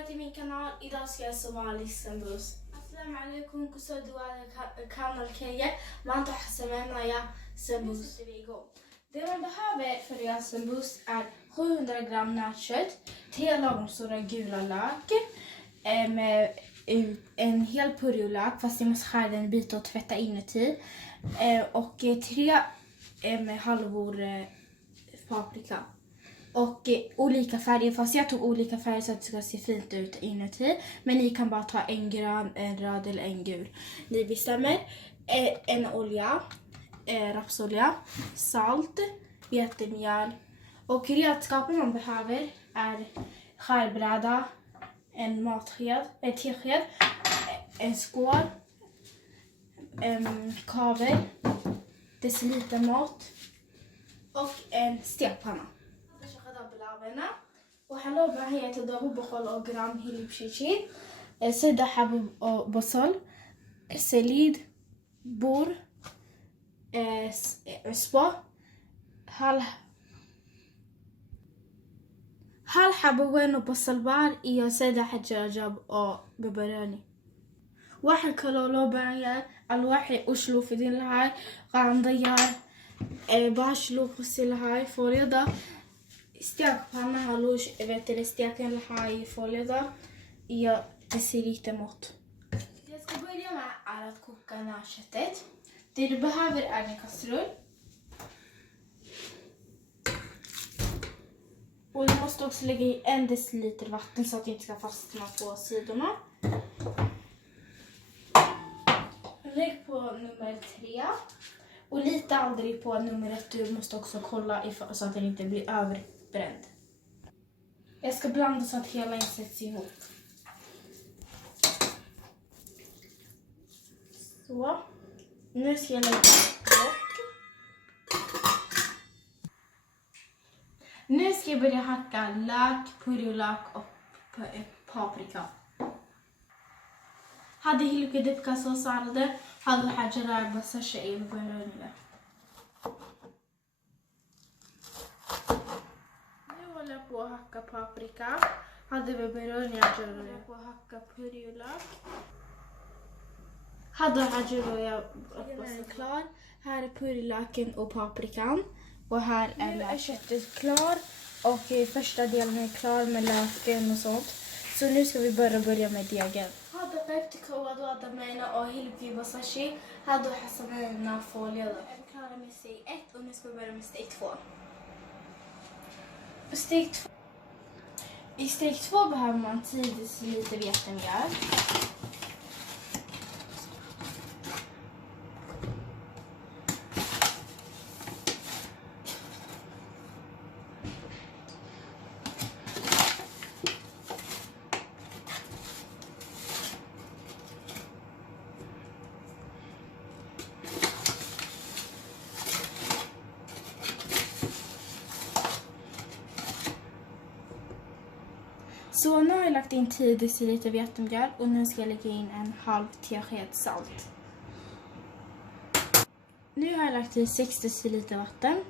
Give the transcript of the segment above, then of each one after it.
välkomna till min kanal. Idag ska jag somali sambus. Assalamu alaikum kusoo kanal Keje. Maanta waxaan jag sambus. Det man behöver för att göra sambus är 700 gram nötkött, 3 lagom stora gula lök, med en hel purjolök fast jag måste skära den i bitar och tvätta inuti, och 3 halvor paprika. Och olika färger, fast jag tog olika färger så att det ska se fint ut inuti. Men ni kan bara ta en grön, en röd eller en gul. Ni bestämmer. En olja, rapsolja, salt, vetemjöl. Och redskapen man behöver är skärbräda, en matsked, en tesked, en skål, en kavel, decilitermått och en stekpanna. وحلو هي تدوب بخل جرام هيلي بشيشين 6 حبوب بصل سليد بور عصبة هل حبوبين وبصل بار إيو 6 حجاجب أو ببراني 1 كيلو لوبانيا الواحد أشلو في دين لهاي قام ضيار باشلو خسي لهاي فوريضة stekpanna har steken här i folie då i decilitermått. Jag ska börja med att koka nötköttet. Det du behöver är en kastrull. Och du måste också lägga i 1 deciliter vatten så att det inte ska fastna på sidorna. Lägg på nummer 3. Och lita aldrig på nummer 1. Du måste också kolla så att den inte blir överbränd. Jag ska blanda så att hela sätts ihop. Så. Nu ska jag lägga lock. Nu ska jag börja hacka lök, purjolök och paprika. هذه اللي كده بكاسوس عرضة هذا حجرة بس شيء ببرونية. Nu håller jag på att hacka paprika. Hade beberoni حجرة på att hacka purjolök. Hade حجرة är klar. Här är purjolöken och paprikan. Och här är köttet klar. Och första delen är klar med löken och sånt. Så nu ska vi börja med degen. هذا قيبتك هو وضع معنا أهيل في بصشي هذا حسبنا فوليا كلارا med steg 1 och nu ska vi börja med steg 2. I steg 2 behöver man 10 deciliter vetemjöl. Så nu har jag lagt in 10 deciliter vetemjöl och nu ska jag lägga in en halv tesked salt. Nu har jag lagt i 6 deciliter vatten.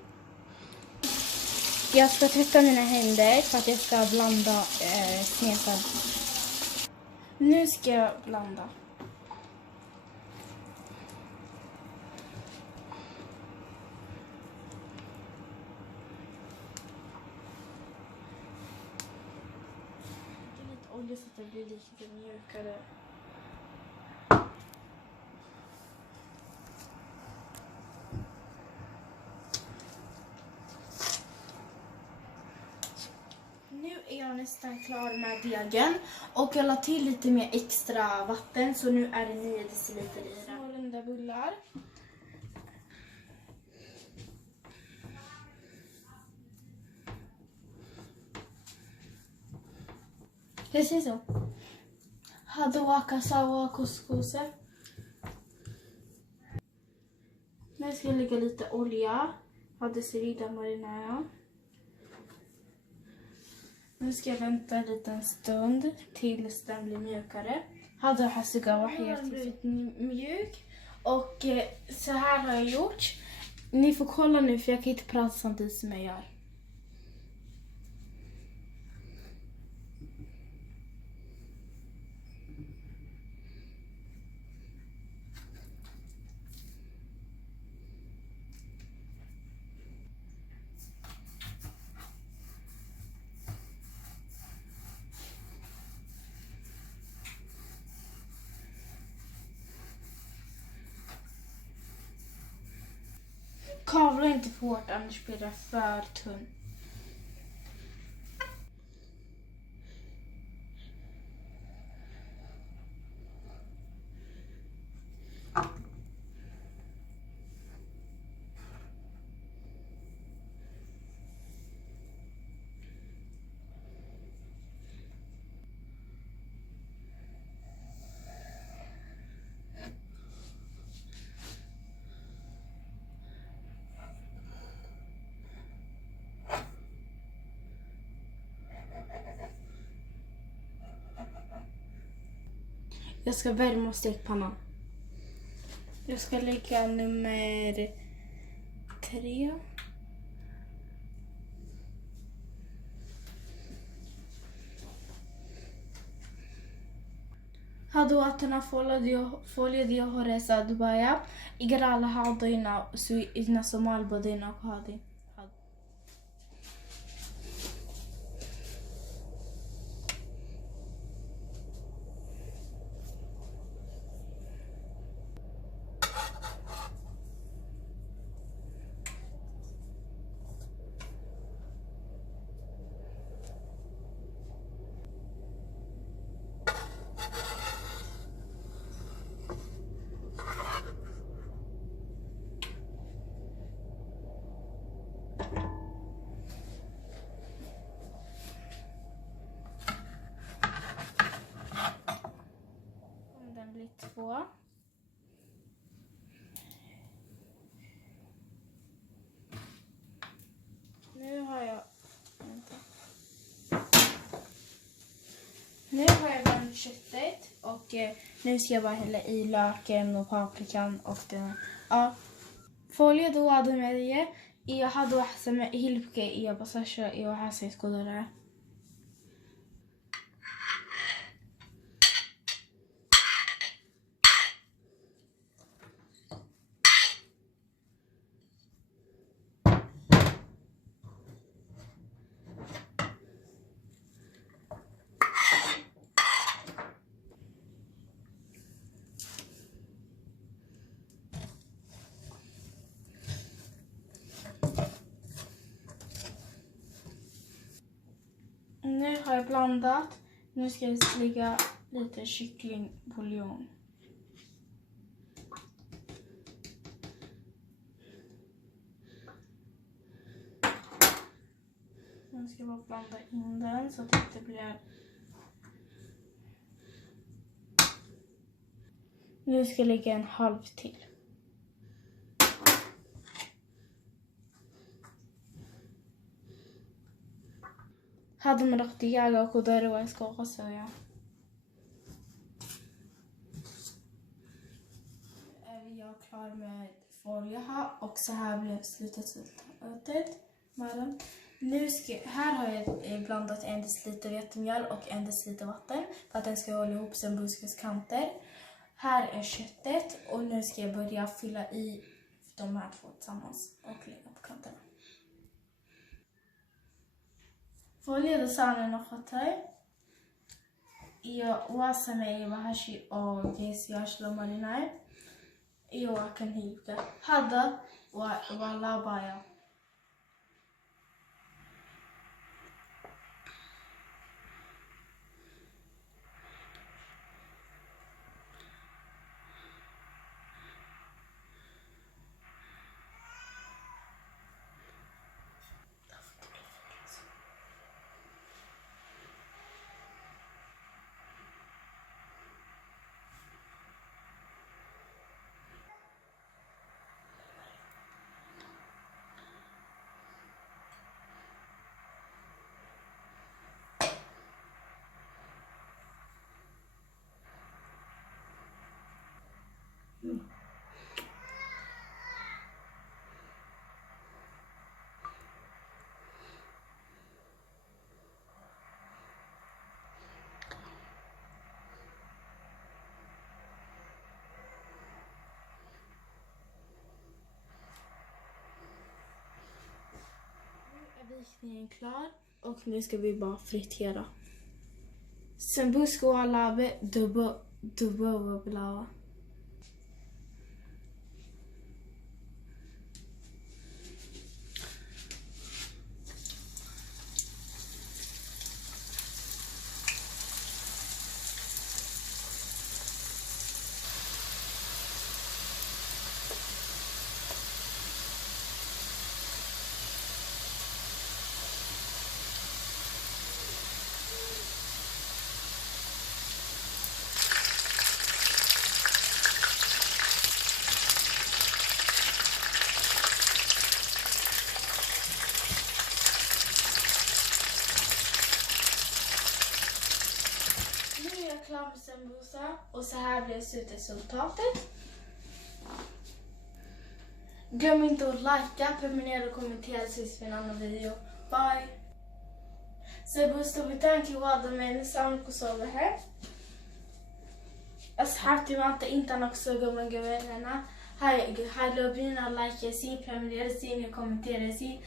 Jag ska tvätta mina händer för att jag ska blanda smeten. Nu ska jag blanda. Olja så att det blir lite mjukare. Nu är jag nästan klar med degen och jag la till lite mer extra vatten så nu är det 9 deciliter i den. Små runda bullar. Precis så. Hade waka sawa couscous. Nu ska jag lägga lite olja. Hade serida marinara. Nu ska jag vänta en liten stund tills den blir mjukare. Hade hasiga wahiyat blivit mjuk och så här har jag gjort. Ni får kolla nu för jag kan inte prata samtidigt som jag gör. Kavla inte för hårt, annars blir det för tunn. Jag ska värma stekpannan. Jag ska lägga nummer 3. هادواتنا فوليو ديو هوريسا دبايا إقرا لها عضينا إذنا سومال بدينا وهذه den blir 2. Nu har jag blandat köttet och nu ska jag bara hälla i löken och paprikan och den. فوليا دو هذا مالية إيه هذا واحد هي اللي بكي إيه بصاشة إيه واحد سيتقدره Nu har jag blandat. Nu ska jag lägga lite kycklingbuljong. Nu ska jag bara blanda in den så att det inte blir. Nu ska jag lägga en halv till. هذا مرق دجاجة وخضار واسكو صويا. Jag är klar med folieha och så här blir slutresultatet med den. Här har jag blandat 1 deciliter vetemjöl och 1 deciliter vatten för att den ska hålla ihop sambuskens kanter. Här är köttet och nu ska jag börja fylla i de här 2 tillsammans och lägga på kanterna. فوليا دسانة نقطة إيو واسمة وهاشي أو جيس ياش لماليناي إيو كان هيبكا هذا ولا بايا Vikningen klar och nu ska vi bara fritera. Sambuska och lave dubbo blava. jag klar med sambusa och så här blir slutresultatet. Glöm inte att likea, prenumerera och kommentera tills vi en annan video. Bye! سبوستو بتانكي واضح من سامك وصوبها أصحابتي ما أنت إنت نقصو من قبل هنا هاي لو بينا لايك يسي بريمير سي كومنتير يسي